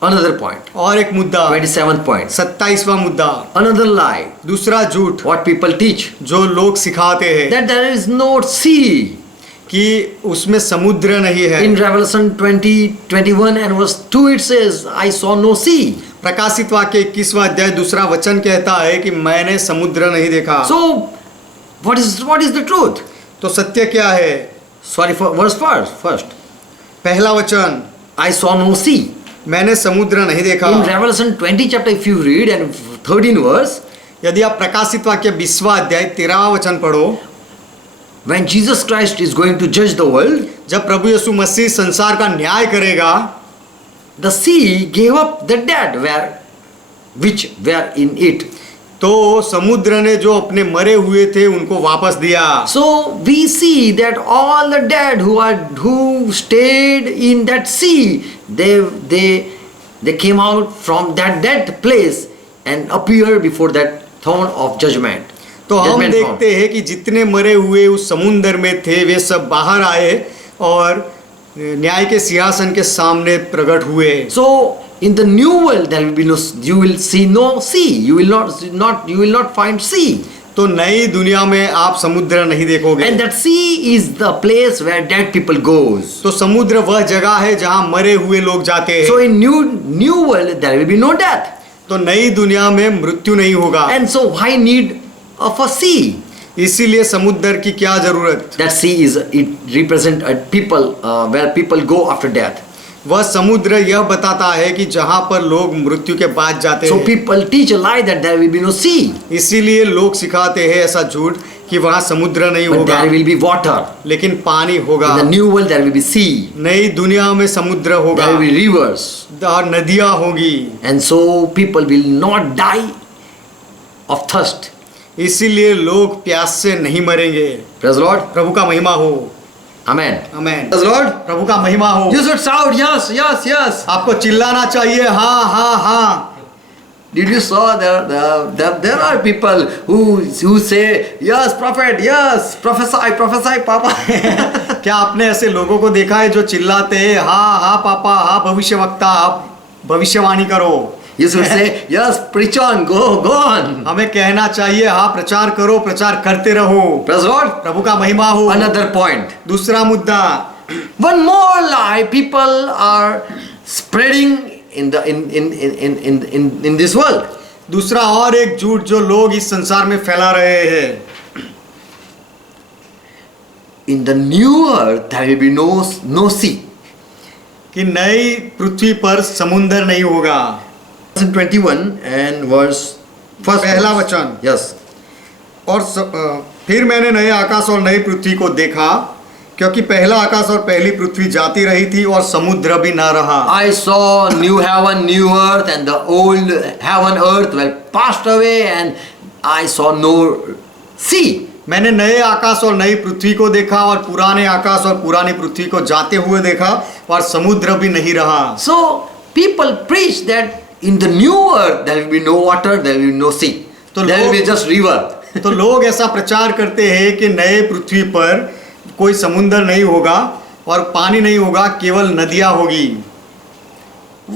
Another point. और एक मुद्दा, 27th point. 27वां मुद्दा, Another lie. दूसरा झूठ What people teach. जो लोग सिखाते हैं That there is no sea. कि उसमें समुद्र नहीं है। In Revelation 20:21 and verse 2 it says, I saw no sea. प्रकाशित वाक्य 21वां अध्याय दूसरा वचन कहता है कि मैंने समुद्र नहीं देखा। So, what is the truth? तो सत्य क्या है? Sorry for verse first. पहला वचन, I saw no sea. मैंने समुद्र नहीं देखा। In Revelation 20 chapter, if you read and 13 verse, यदि आप प्रकाशित वाक्य 20वां अध्याय 13वां वचन पढ़ो, when Jesus Christ is going to judge the world, जब प्रभु यीशु मसीह संसार का न्याय करेगा, the sea gave up the dead which were in it. तो समुद्र ने जो अपने मरे हुए थे उनको वापस दिया। So we see that all the dead who stayed in that sea, they came out from that dead place and appeared before that throne of judgment. तो हम Judgment throne. देखते हैं कि जितने मरे हुए उस समुद्र में थे वे सब बाहर आए और न्याय के सिंहासन के सामने प्रकट हुए। So in the new world there will be no, you will see no sea. You will not find sea. तो नई दुनिया में आप समुद्र नहीं देखोगे। And that sea is the place where dead people goes. तो समुद्र वह जगह है जहां मरे हुए लोग जाते So हैं। in new world there will be no death. तो नई दुनिया में मृत्यु नहीं होगा। And so why need of a sea? इसीलिए समुद्र की क्या जरूरत? That sea it represent a people where people go after death. वह समुद्र यह बताता है कि जहां पर लोग मृत्यु के बाद जाते So हैं। people teach a lie that there will be no sea, इसीलिए लोग सिखाते हैं ऐसा झूठ कि वहां समुद्र नहीं but होगा, there will be water. लेकिन पानी होगा। In the new world there will be sea. नई दुनिया में समुद्र होगा There will be rivers. और नदियां होगी। And so people will not die of thirst. इसीलिए लोग प्यास से नहीं मरेंगे। Praise the Lord. प्रभु का महिमा हो। Amen. Amen. Praise the Lord. प्रभु का महिमा हो। You should shout yes, yes, yes. आपको चिल्लाना चाहिए हाँ हाँ हाँ। Did you saw there are people who say yes prophet, yes prophesy papa. क्या आपने ऐसे लोगों को देखा है जो चिल्लाते हैं हाँ हाँ पापा, हाँ भविष्यवक्ता, आप भविष्यवाणी करो। You should say yes preach on, go on. हमें कहना चाहिए हाँ प्रचार करो, प्रचार करते रहो। Praise the Lord. प्रभु का महिमा हो। Another point. दूसरा मुद्दा, One more lie people are spreading in this world. दूसरा और एक झूठ जो लोग इस संसार में फैला रहे हैं। In the new earth there will be no sea. कि नई पृथ्वी पर समुद्र नहीं होगा। 21 and verse first. पहला verse. वचन। Yes. और फिर मैंने नए आकाश और नई पृथ्वी को देखा, क्योंकि पहला आकाश और पहली पृथ्वी जाती रही थी और समुद्र भी न रहा। I saw new heaven, new earth, and the old heaven, earth were passed away, and I saw no sea. मैंने नए आकाश और नई पृथ्वी को देखा और पुराने आकाश और पुरानी पृथ्वी को जाते हुए देखा और समुद्र भी नहीं रहा। So people preach that in the new earth there will be no water, there will be no sea. तो There will be just river. तो लोग ऐसा प्रचार करते हैं कि नए पृथ्वी पर कोई समुद्र नहीं होगा और पानी नहीं होगा, केवल नदियां होगी।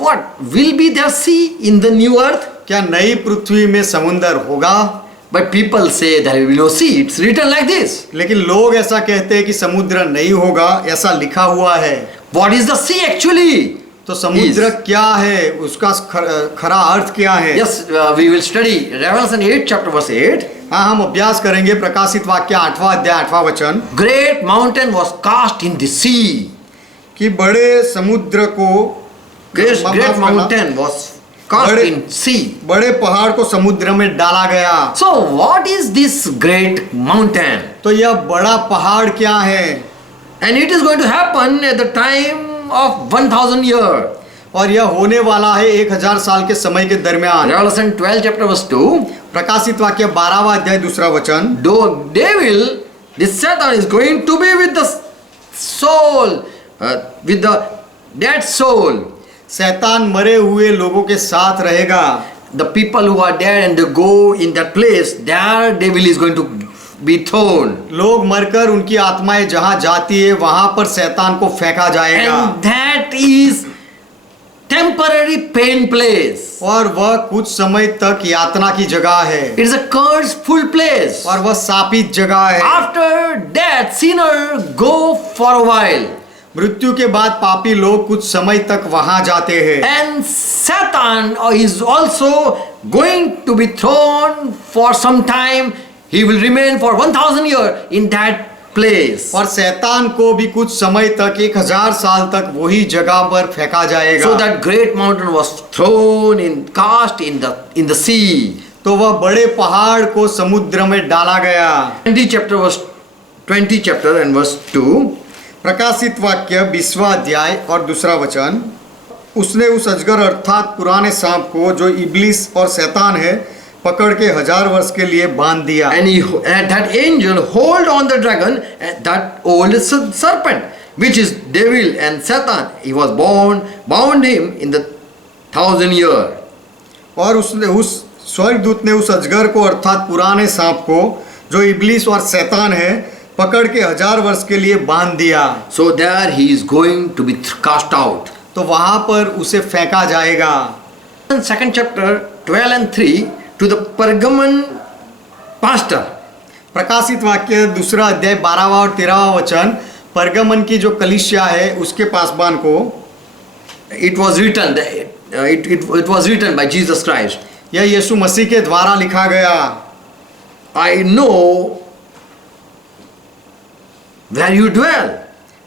What will be there sea in the new earth? क्या नई पृथ्वी में समुद्र होगा? But people say there will be no sea. It's written like this. लेकिन लोग ऐसा कहते हैं कि समुद्र नहीं होगा, ऐसा लिखा हुआ है। What is the sea actually? तो समुद्र क्या है, उसका खरा अर्थ क्या है? Yes, we will study Revelation 8 chapter verse 8. हाँ, हम अभ्यास करेंगे प्रकाशित वाक्य 8वां अध्याय 8वां वचन। Great mountain was cast in the sea. कि बड़े समुद्र को Great mountain was cast in sea. बड़े पहाड़ को समुद्र में डाला गया। So what is this great mountain? तो यह बड़ा पहाड़ क्या है? And it is going to happen at the time of 1000 years. और यह होने वाला है 1000 साल के समय के दरमियान। Revelation 12 chapter verse 2. प्रकाशित वाक्य 12वां अध्याय दूसरा वचन। Though devil, this Satan is going to be with the soul, with the dead soul. शैतान मरे हुए लोगों के साथ रहेगा। The people who are dead and they go in that place, there devil is going to be thrown. लोग मरकर उनकी आत्माएं जहां जाती है वहां पर शैतान को फेंका जाएगा। And that is temporary pain place. और वह कुछ समय तक यातना की जगह है It is a curseful place. और वह शापित जगह है। After death, sinner go for a while. मृत्यु के बाद पापी लोग कुछ समय तक वहां जाते हैं And Satan is also going to be thrown for some time. He will remain for 1000 years in that place. और शैतान को भी कुछ समय तक 1000 साल तक वही जगह पर फेंका जाएगा। So that great mountain was thrown cast in the sea. तो वह बड़े पहाड़ को समुद्र में डाला गया। 20 chapter and verse 2. प्रकाशित वाक्य 20वां अध्याय और दूसरा वचन। उसने उस अजगर अर्थात पुराने सांप को जो इब्लिस और शैतान है पकड़ के 1000 वर्ष के लिए बांध दिया। And that angel hold on the dragon, that old serpent, which is devil and Satan. He was bound him in the 1000 year. और उसने उस स्वर्गदूत ने उस अजगर को अर्थात पुराने सांप को जो इब्लिस और शैतान है पकड़ के 1000 वर्ष के लिए बांध दिया। So there he is going to be cast out. तो वहां पर उसे फेंका जाएगा। Second chapter 12 and 3 to the Pergamon pastor. प्रकाशित वाक्य दूसरा अध्याय 12वां और 13वां वचन परगमन की जो कलीसिया है उसके पासबान को It was written, it was written by Jesus Christ. यह यीशु मसीह के द्वारा लिखा गया। I know where you dwell,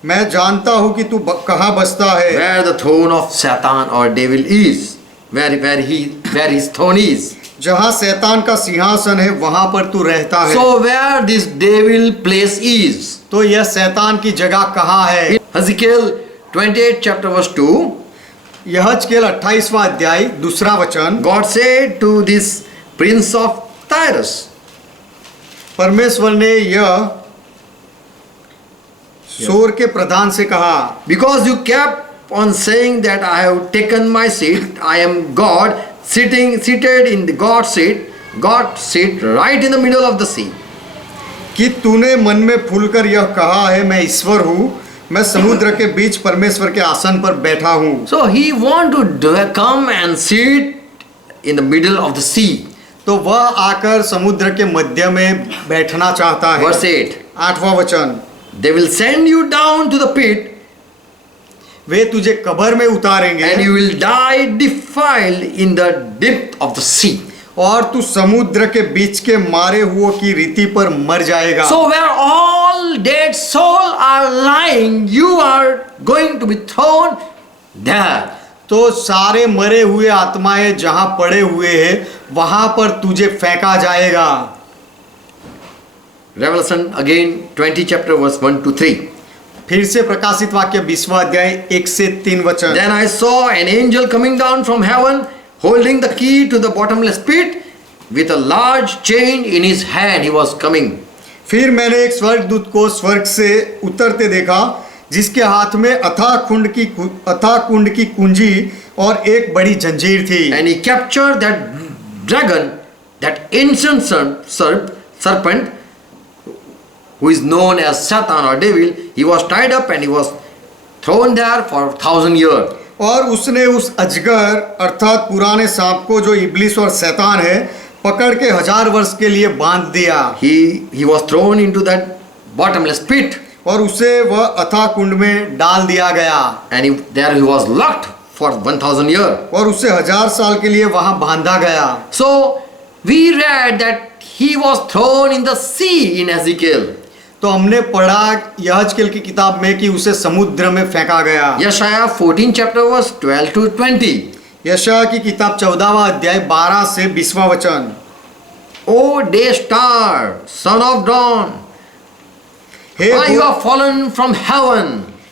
मैं जानता हूं कि तू कहाँ बसता है। where the throne of Satan or devil is, where his throne is. जहाँ शैतान का सिंहासन है वहां पर तू रहता है। So where this devil place is. तो यह शैतान की जगह कहाँ है? Ezekiel 28 chapter verse 2. यहजकेल 28वां अध्याय दूसरा वचन। God said to this prince of Tyrus, परमेश्वर ने यह सोर के प्रधान से कहा, because you kept on saying that I have taken my seat, I am God, seated in the God seat right in the middle of the sea. कि तूने मन में फूलकर यह कहा है मैं ईश्वर हूँ, मैं समुद्र के बीच परमेश्वर के आसन पर बैठा हूँ। So he want to come and sit in the middle of the sea. तो वह आकर समुद्र के मध्य में बैठना चाहता है। Verse 8. 8वां वचन। They will send you down to the pit, वे तुझे कब्र में उतारेंगे and you will die defiled in the depth of the sea. और तू समुद्र के बीच के मारे हुओं की रीति पर मर जाएगा। So where all dead souls are lying, you are going to be thrown there. तो सारे मरे हुए आत्माएं जहां पड़े हुए हैं वहां पर तुझे फेंका जाएगा। Revelation again 20 chapter verse 1 to 3. फिर से प्रकाशित वाक्य 20वां अध्याय 1 से 3 वचन। Then I saw an angel coming down from heaven, holding the key to the bottomless pit, with a large chain in his hand. He was coming. फिर मैंने एक स्वर्गदूत को स्वर्ग से उतरते देखा जिसके हाथ में अथाह कुंड की कुंजी और एक बड़ी जंजीर थी। And he captured that dragon, that ancient serpent, who is known as Satan or devil. He was tied up and he was thrown there for 1000 years. और उसने उस अजगर अर्थात पुराने सांप को जो इब्लिस और शैतान है पकड़ के 1000 वर्ष के लिए बांध दिया। He was thrown into that bottomless pit. और उसे वह अथाह कुंड में डाल दिया गया। And there he was locked for 1000 years. और उसे 1000 साल के लिए वहां बांधा गया। So we read that he was thrown in the sea in Ezekiel. तो हमने पढ़ा यहजकेल की किताब में कि उसे समुद्र में फेंका गया। Yeshaya 14 chapter verse 12 to 20. यशायाह की किताब 14वां अध्याय 12 से 20वां वचन। O day star, son of dawn, why you are fallen from heaven?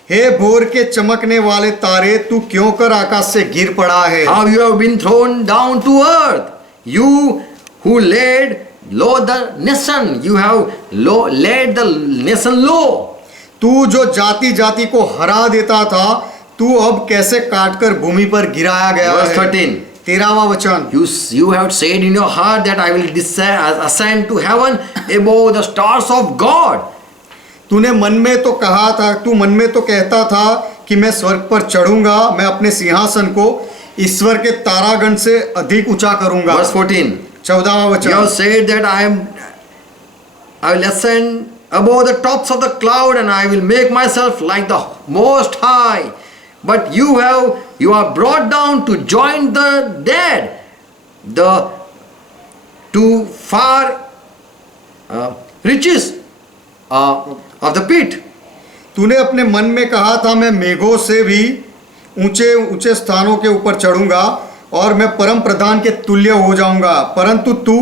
हे भोर के चमकने वाले तारे तू क्यों कर आकाश से गिर पड़ा है? How you have been thrown down to earth, you who laid low the nation, you have laid the nation low. तू जो जाति जाति को हरा देता था तू अब कैसे काटकर भूमि पर गिराया गया Verse है? 13. 13वां वचन। You have said in your heart that I will ascend to heaven above the stars of God. तू मन में तो कहता था कि मैं स्वर्ग पर चढ़ूंगा, मैं अपने सिंहासन को ईश्वर के तारागण से अधिक ऊंचा करूंगा। Verse 14. 14वां You have वचन, said that I will ascend above the tops of the cloud and I will make myself like the most high. But you are brought down to join the dead, the to far riches of the pit. तूने अपने मन में कहा था, मैं मेघों से भी ऊंचे ऊंचे स्थानों के ऊपर चढ़ूंगा और मैं परम प्रधान के तुल्य हो जाऊंगा, परंतु तू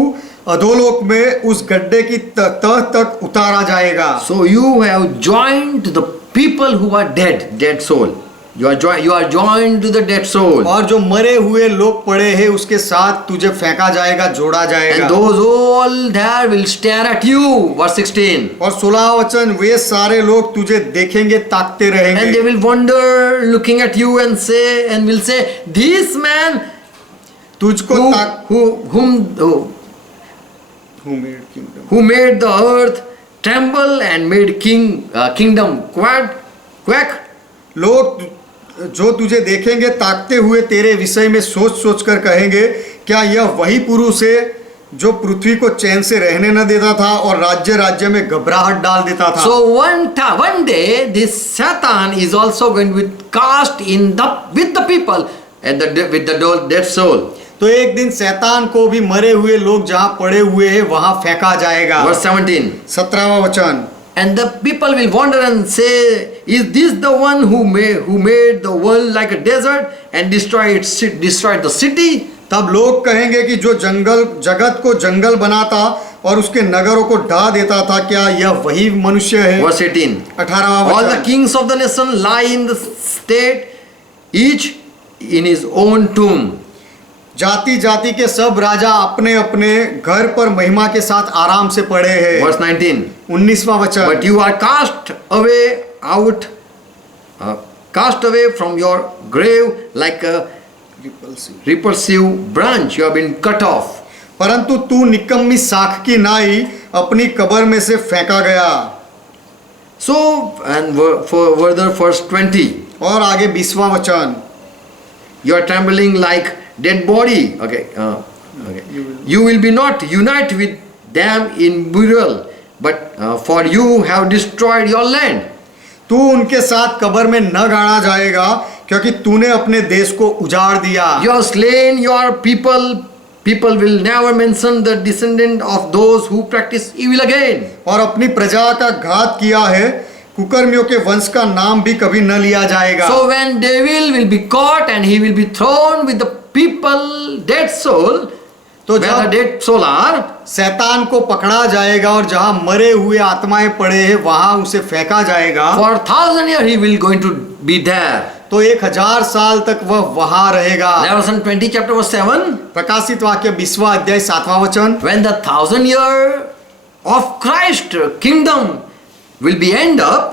अधोलोक में उस गड्ढे की तह तक उतारा जाएगा। So you have joined the people who are dead soul. You are joined to the dead soul. और जो मरे हुए लोग पड़े हैं उसके साथ तुझे फेंका जाएगा, जोड़ा जाएगा। And those all there will stare at you. Verse 16. और 16वां वचन, वे सारे लोग तुझे देखेंगे, ताकते And they रहेंगे will wonder, looking at you and will say, this man तुझको who made the earth tremble and made kingdom quake. लोग जो तुझे देखेंगे ताकते हुए तेरे विषय में सोच सोच कर कहेंगे, क्या यह वही पुरुष है जो पृथ्वी को चैन से रहने न देता था और राज्य राज्य में घबराहट डाल देता था। So one day this Satan is also going to be cast with the people and with the dead soul. तो एक दिन शैतान को भी मरे हुए लोग जहाँ पड़े हुए हैं वहाँ फेंका जाएगा। Verse 17. 17वां वचन, And the people will wonder and say, is this the one who made the world like a desert and destroyed the city? तब लोग कहेंगे कि जो जगत को जंगल बनाता और उसके नगरों को ढा देता था, क्या यह वही मनुष्य है? Verse 18. 18वां All the वचन, kings of the nation lie in the state, each in his own tomb. जाति जाति के सब राजा अपने अपने घर पर महिमा के साथ आराम से पड़े हैं। Verse 19. 19वां वचन, But you are cast away from your grave like a repulsive branch. You have been cut off. परंतु तू निकम्मी शाख की नाई अपनी कब्र में से फेंका गया। So, and further verse 20. और आगे 20वां वचन, You are trembling like dead body. Okay. You will be not unite with them in burial, but for you have destroyed your land. तू उनके साथ कब्र में न गाड़ा जाएगा क्योंकि तूने अपने देश को उजाड़ दिया। You have slain your people. People will never mention the descendant of those who practice evil again. और अपनी प्रजा का घात किया है, कुकर्मियों के वंश का नाम भी कभी न लिया जाएगा। So when devil will be caught and he will be thrown with the people dead soul, तो where the जब dead soul are, शैतान को पकड़ा जाएगा और जहां मरे हुए आत्माएं पड़े हैं वहां उसे फेंका जाएगा, for 1,000 years he will going to be there. तो 1000 साल तक वह वहां रहेगा। Revelation 20 chapter verse 7. प्रकाशित वाक्य 20वां अध्याय 7वां वचन, When the 1,000 year of Christ kingdom will be end up,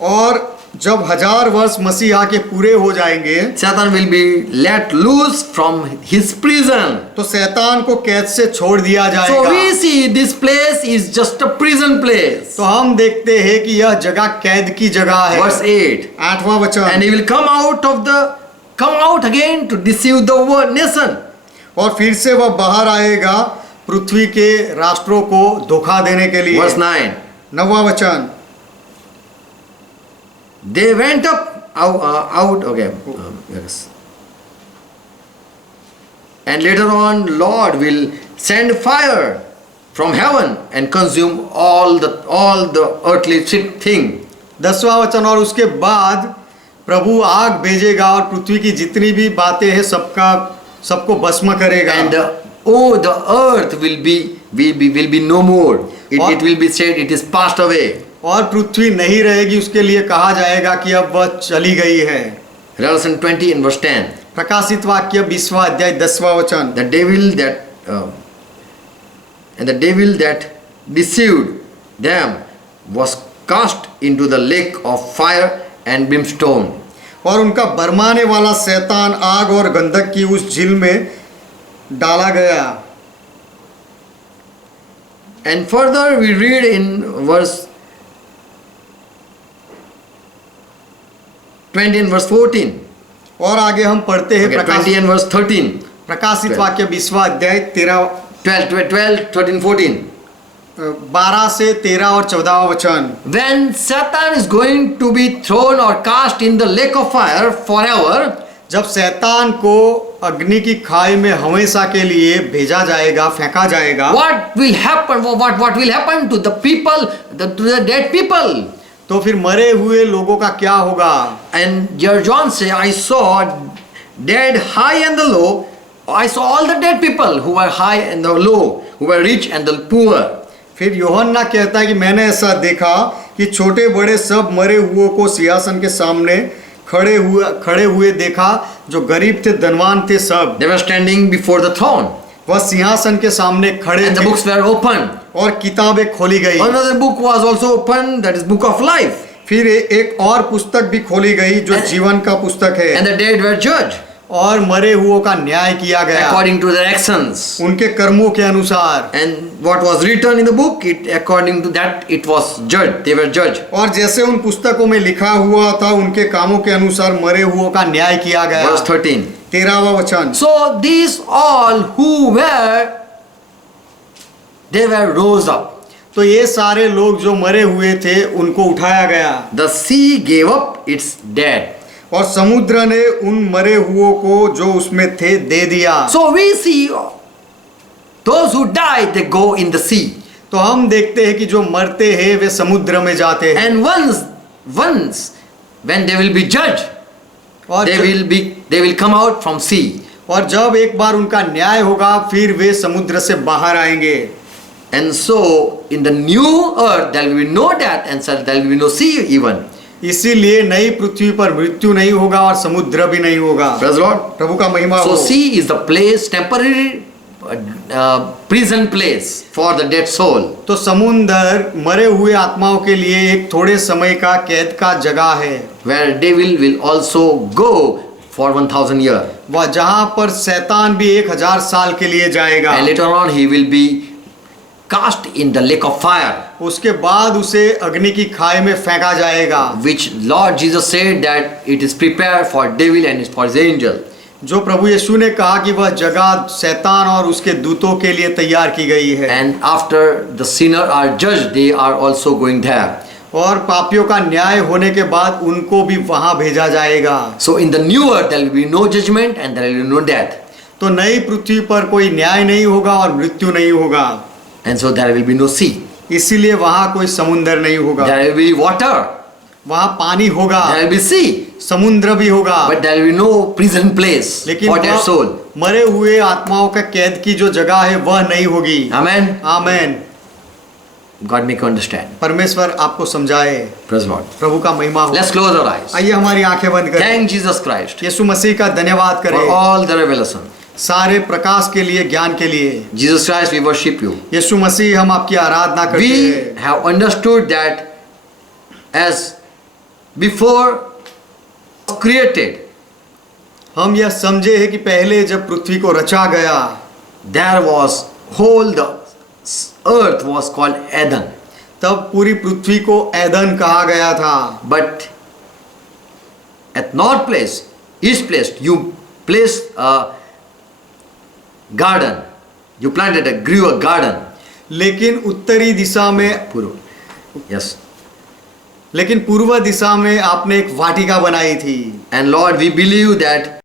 और जब 1000 वर्ष मसीह आके पूरे हो जाएंगे, Satan will be let loose from his prison. तो शैतान को कैद से छोड़ दिया So जाएगा। we see this place is just a prison place. तो हम देखते हैं कि यह जगह कैद की जगह है। Verse 8. 8वां And वचन, he will come out again to deceive the world nation. और फिर से वह बाहर आएगा पृथ्वी के राष्ट्रों को धोखा देने के लिए। Verse 9. 9वां वचन, They went out. Okay. Yes. And later on, Lord will send fire from heaven and consume all the earthly thing. 10वां वचन, और उसके बाद प्रभु आग भेजेगा और पृथ्वी की जितनी भी बातें हैं सबको भस्म करेगा। And the earth will be no more. It will be said it is passed away. और पृथ्वी नहीं रहेगी, उसके लिए कहा जाएगा कि अब वह चली गई है। Revelation 20 and verse 10. प्रकाशित वाक्य 20वां अध्याय 10वां वचन, the devil that deceived them was cast into the lake of fire and brimstone. और उनका भरमाने वाला शैतान आग और गंधक की उस झील में डाला गया। And further we read in verse 20 and verse 14. और आगे हम पढ़ते हैं Okay, 20 and verse 13. प्रकाशित 12. वाक्य 20वां अध्याय 12, 13, 14. 12 से 13 और 14वां वचन। When Satan is going to be thrown or cast in the lake of fire forever, जब शैतान को अग्नि की खाई में हमेशा के लिए भेजा जाएगा, फेंका जाएगा, what will happen? What will happen to the people, to the dead people? तो फिर मरे हुए लोगों का क्या होगा? And here John say, I saw dead high and the low. I saw all the dead people who were high and the low, who were rich and the poor. फिर यूहन्ना कहता है कि मैंने ऐसा देखा कि छोटे बड़े सब मरे हुओं को सिंहासन के सामने खड़े हुए देखा, जो गरीब थे धनवान थे सब। They were standing before the throne. वह सिंहासन के सामने खड़े And the थे books were opened. और किताबें खोली गई। Another book was also opened, that is book of life. फिर एक और पुस्तक भी खोली गई जो जीवन का पुस्तक है, And the dead were judged और मरे हुओं का न्याय किया गया according to their actions. उनके कर्मों के अनुसार। And what was written in the book, according to that it was judged. They were judged. और जैसे उन पुस्तकों में लिखा हुआ था उनके कामों के अनुसार मरे हुओं का न्याय किया गया। Verse 13. 13वां वचन। So these all who were, they were rose up. तो ये सारे लोग जो मरे हुए थे उनको उठाया गया, The sea gave up its dead. और समुद्र ने उन मरे हुओं को जो उसमें थे दे दिया। So we see those who die, they go in the sea. तो हम देखते हैं कि जो मरते हैं वे समुद्र में जाते हैं, And once when they will be judged, और they will come out from sea. और जब एक बार उनका न्याय होगा फिर वे समुद्र से बाहर आएंगे। And so in the new earth there will be no death, and so there will be no sea even. इसीलिए नई पृथ्वी पर मृत्यु नहीं होगा और समुद्र भी नहीं होगा। Praise the Lord. प्रभु का महिमा So हो। sea is the place, temporary prison place for the dead soul. तो समुद्र मरे हुए आत्माओं के लिए एक थोड़े समय का कैद का जगह है, Where devil will also go for 1000 years. वह जहाँ पर शैतान भी 1000 साल के लिए जाएगा। And later on he will be cast in the lake of fire, उसके बाद उसे अग्नि की खाई में फेंका जाएगा, which Lord Jesus said that it is prepared for devil and for his angel. जो प्रभु यीशु ने कहा कि वह जगह शैतान और उसके दूतों के लिए तैयार की गई है। And after the sinner are judged, they are also going there. और पापियों का न्याय होने के बाद उनको भी वहां भेजा जाएगा। So in the new earth there will be no judgment and there will be no death. तो नई पृथ्वी पर कोई न्याय नहीं होगा और मृत्यु नहीं होगा, And so there will be no sea. इसीलिए वहां कोई समुद्र नहीं होगा। There will be water. वहां पानी होगा, There will be sea. समुद्र भी होगा, But there will be no prison place लेकिन for dead soul. मरे हुए आत्माओं का कैद की जो जगह है वह नहीं होगी। Amen. Amen. God make you understand. परमेश्वर आपको समझाए। Praise the Lord. प्रभु का महिमा हो। Let's close our eyes. आइए हमारी आंखें बंद करें। Thank Jesus Christ यीशु मसीह का धन्यवाद for करें all the revelation. सारे प्रकाश के लिए, ज्ञान के लिए। Jesus Christ, we worship you. यीशु मसीह हम आपकी आराधना करते We हैं। have understood that as before created, हम यह समझे हैं कि पहले जब पृथ्वी को रचा गया, there was whole the earth was called Eden. तब पूरी पृथ्वी को एदन कहा गया था। But at north place, east place, you placed a garden. You grew a garden. लेकिन उत्तरी दिशा में, Yes. लेकिन पूर्व दिशा में आपने एक वाटिका बनाई थी। And Lord, we believe that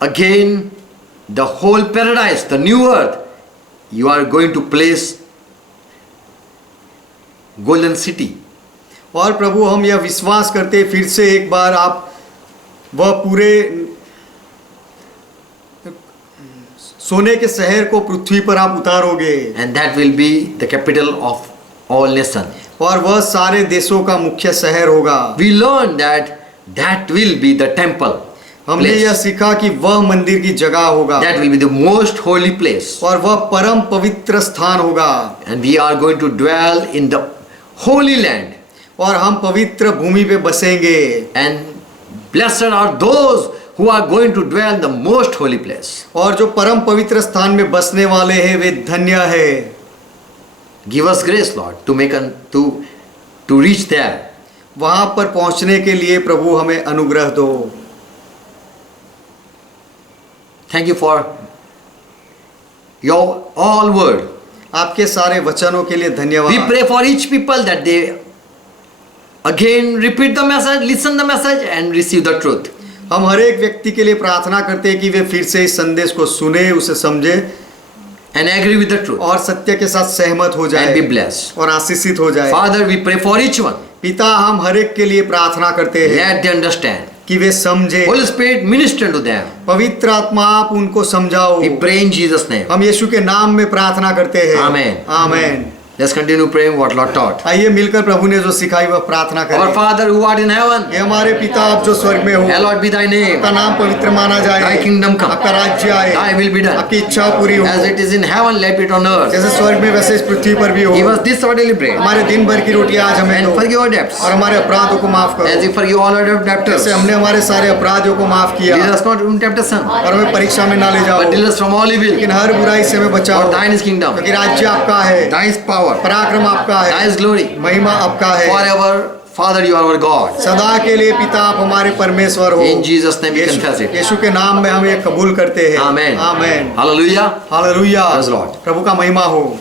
again the whole paradise, the new earth, you are going to place golden city. और प्रभु हम यह विश्वास करते फिर से एक बार आप वह पूरे सोने के शहर को पृथ्वी पर आप उतारोगे, And that will be the capital of all nations. और वह सारे देशों का मुख्य शहर होगा। We learned that that will be the temple. हमने place. यह सीखा कि वह मंदिर की जगह होगा, That will be the most holy place. और वह परम पवित्र स्थान होगा, And we are going to dwell in the holy land. और हम पवित्र भूमि पे बसेंगे। And blessed are those who are going to dwell in the most holy place. और जो परम पवित्र स्थान में बसने वाले हैं वे धन्य है। Give us grace, Lord, to make to reach there. वहां पर पहुंचने के लिए प्रभु हमें अनुग्रह दो। Thank you for your all word. आपके सारे वचनों के लिए We धन्यवाद। pray for each people that they again repeat the message, listen the message and receive the truth. हम हर एक व्यक्ति के लिए प्रार्थना करते हैं कि वे फिर से इस संदेश को सुने, उसे समझे And agree with the truth. और सत्य के साथ सहमत हो And जाए be blessed. और आशीषित हो जाए। Father, we pray for each one. पिता, हम हर एक के लिए प्रार्थना करते हैं Let they understand. कि वे समझे। Holy Spirit, minister to them. पवित्र आत्मा, आप उनको समझाओ। We pray in Jesus' name. हम यीशु के नाम में प्रार्थना करते हैं। Amen. Amen. Let's continue praying what Lord taught. आइए मिलकर प्रभु ने जो सिखाई वह प्रार्थना Our करें। Father who art in heaven, ये हमारे पिता, आप जो स्वर्ग में हो, hallowed be thy name. आपका नाम पवित्र माना जाए। Thy kingdom come. आपका राज्य आए। Thy will be done. आपकी इच्छा पूरी हो। As it is in heaven, let it on earth. जैसे स्वर्ग में वैसे इस पृथ्वी पर भी हो। Give us this our daily bread. हमारे दिन भर की रोटी आज हमें And दो forgive our debts. और हमारे अपराधों को माफ As करो we forgive all our debtors. जैसे हमने हमारे सारे अपराधियों को माफ किया। Lead us not into temptation, और हमें परीक्षा में ना ले जाओ, but deliver us from all evil. लेकिन हर बुराई से हमें बचाओ। For thine is kingdom, क्योंकि राज्य आपका है, thine is power, पराक्रम आपका thine है, is glory. महिमा आपका है। Forever, Father, you are our God. सदा के लिए पिता, आप हमारे परमेश्वर हो। In Jesus' name we confess it. यीशु के नाम में हम ये कबूल करते हैं। Amen. Amen. Hallelujah. Hallelujah. Praise the Lord. प्रभु का महिमा हो।